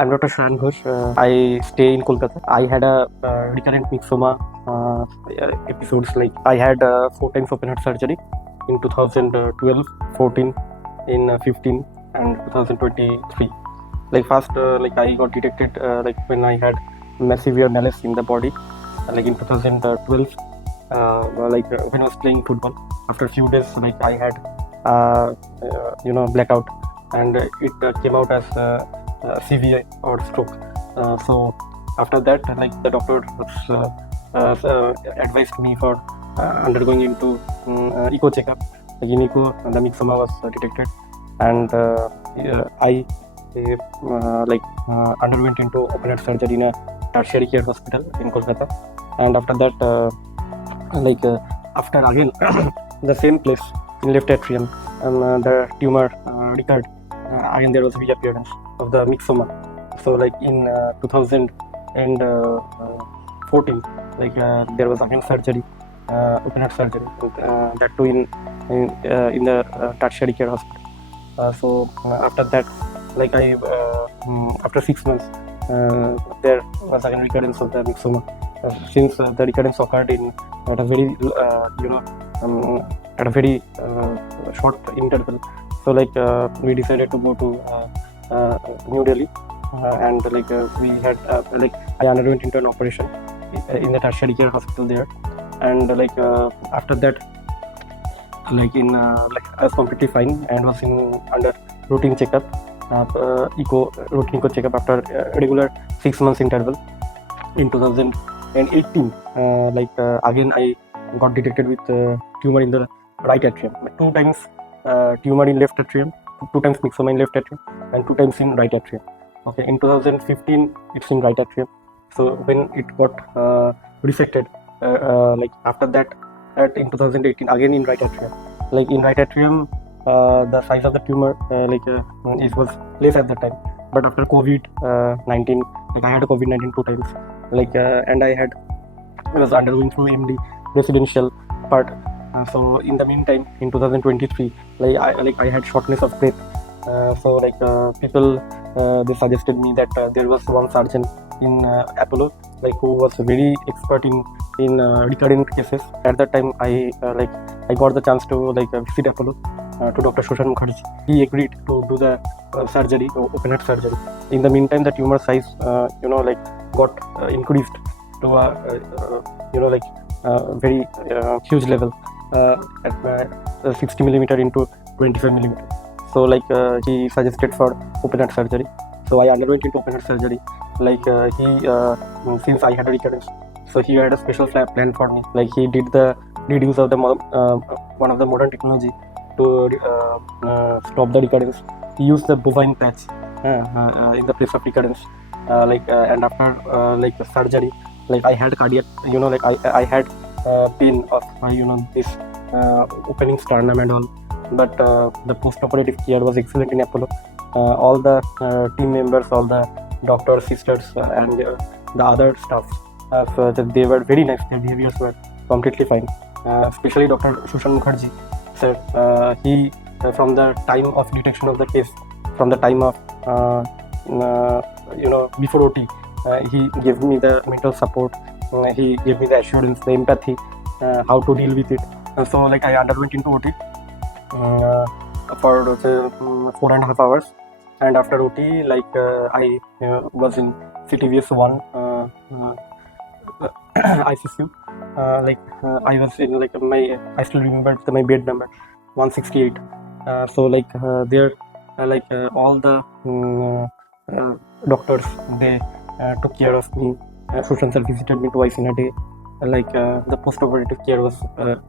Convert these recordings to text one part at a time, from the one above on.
I'm Dr. Shan Ghosh. I stay in Kolkata. I had a recurrent myxoma episodes. Like I had 4 times open heart surgery in 2012, 14, in 15, and 2023. Like first, like I got detected like when I had massive malaise in the body. Like in 2012, when I was playing football. After a few days, like I had blackout, and it came out as CVI or stroke. So after that, like the doctor was, advised me for undergoing into echo checkup. Like in echo, the myxoma was detected, and I underwent into open heart surgery in a tertiary care hospital in Kolkata. And after that, after again the same place in left atrium, the tumor recurred. Again there was reappearance of the myxoma. So like in 2014, there was again surgery, open heart surgery, that too in the tertiary care hospital. So after that, like I after 6 months, there was again recurrence of the myxoma. Since the recurrence occurred in at a very at a very short interval, so we decided to go to New Delhi, and we had I underwent into an operation in the tertiary care hospital there, and after that, I was completely fine and was under routine checkup, routine echo checkup after regular 6 months interval. In 2018, again I got detected with tumor in the right atrium. 2 times tumor in left atrium, 2 times myxoma in left atrium, and 2 times in right atrium. Okay, in 2015 it's in right atrium. So when it got resected, after that, in 2018 again in right atrium. Like in right atrium, the size of the tumor it was less at that time. But after COVID-19, I had a COVID-19 2 times. And I was undergoing through MD residential part. So in the meantime, in 2023, I had shortness of breath. People they suggested me that there was one surgeon in Apollo, who was very expert in recurrent cases. At that time, I got the chance to visit Apollo to Dr. Shoshan Mukherjee. He agreed to do the surgery, open heart surgery. In the meantime, the tumor size got increased to a very huge level at 60 millimeter into 25 millimeter. So he suggested for open heart surgery. So I underwent into open heart surgery. Since I had a recurrence, so he had a special plan for me. He did use of the one of the modern technology to stop the recurrence. He used the bovine patch in the place of recurrence. And after surgery, I had cardiac, I had pain of this opening sternum and all. But the post-operative care was excellent in Apollo. All the team members, all the doctors, sisters, and the other staff, they were very nice. Their behaviors were completely fine. Especially Dr. Shoshan Mukherjee, sir. He from the time of detection of the case, from the time of before OT, he gave me the mental support. He gave me the assurance, the empathy, how to deal with it. So I underwent into OT for 4.5 hours, and after OT, I was in CTVS 1 ICU. I was in I still remember my bed number 168. There all the doctors, they took care of me. Shoshan sir visited me twice in a day. The post-operative care was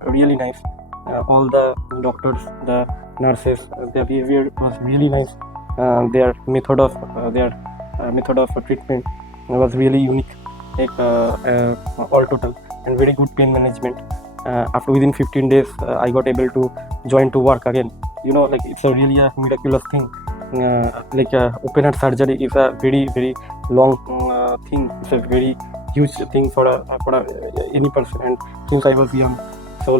really nice. All the doctors, the nurses, their behavior was really nice. Their method of treatment was really unique, all total, and very good pain management. After within 15 days, I got able to join to work again. It's a really a miraculous thing. Open heart surgery is a very very long thing. It's a very huge thing for any person. And since I was young, so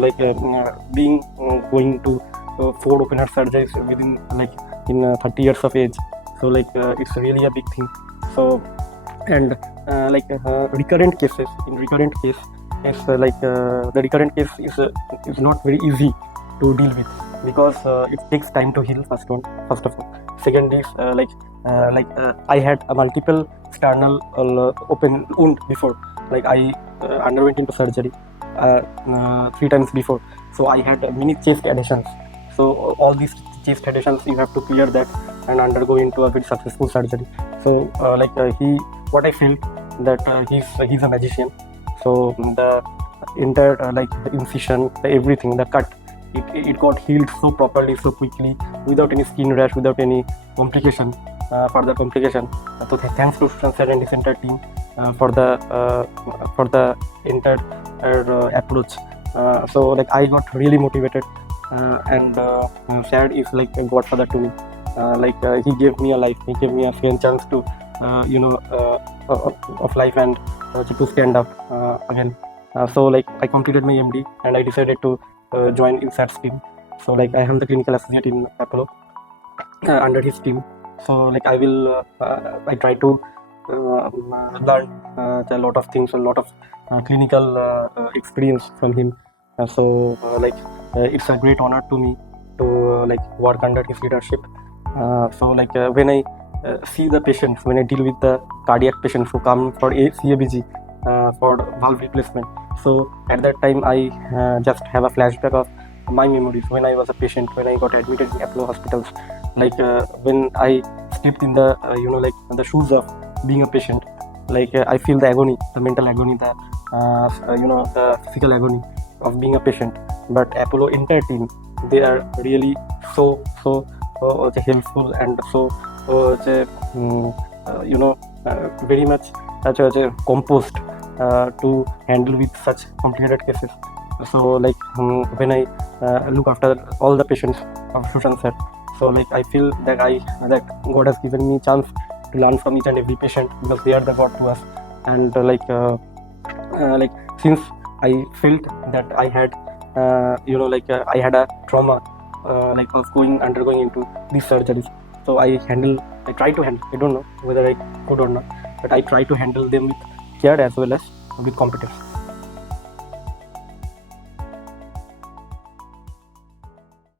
being going to 4 open heart surgeries within in 30 years of age, so it's really a big thing. So and recurrent cases, in recurrent case is the recurrent case is not very easy to deal with, because it takes time to heal. First of all. Second is I had a multiple sternal open wound before. Like I underwent into surgery 3 times before, so I had many chest adhesions. So all these chest adhesions, you have to clear that and undergo into a very successful surgery. So what I felt that he's a magician. So the entire the incision, everything, the cut, it got healed so properly, so quickly, without any skin rash, without any complication, further complication. So thanks to Sushan sir and his entire team for the entire approach. So like I got really motivated, and Sad is like a godfather to me. He gave me a life, he gave me a second chance to of life, and to stand up again. So like I completed my MD and I decided to join in SAT's team. So like I am the clinical associate in Apollo under his team. So like I try to learn a lot of things, a lot of clinical experience from him. It's a great honor to me to work under his leadership. When I see the patients, when I deal with the cardiac patients who come for CABG for valve replacement, so at that time I just have a flashback of my memories when I was a patient, when I got admitted in Apollo hospitals. When I stepped in the the shoes of being a patient, I feel the agony, the mental agony, the physical agony of being a patient. But Apollo entire team, they are really so helpful and so very much composed to handle with such complicated cases. So when I look after all the patients of Sushan sir, so I feel that God has given me chance to learn from each and every patient, because they are the God to us. And since I felt that I had I had a trauma of undergoing into these surgeries, so I try to handle, I don't know whether I could or not, but I try to handle them with care as well as with competence.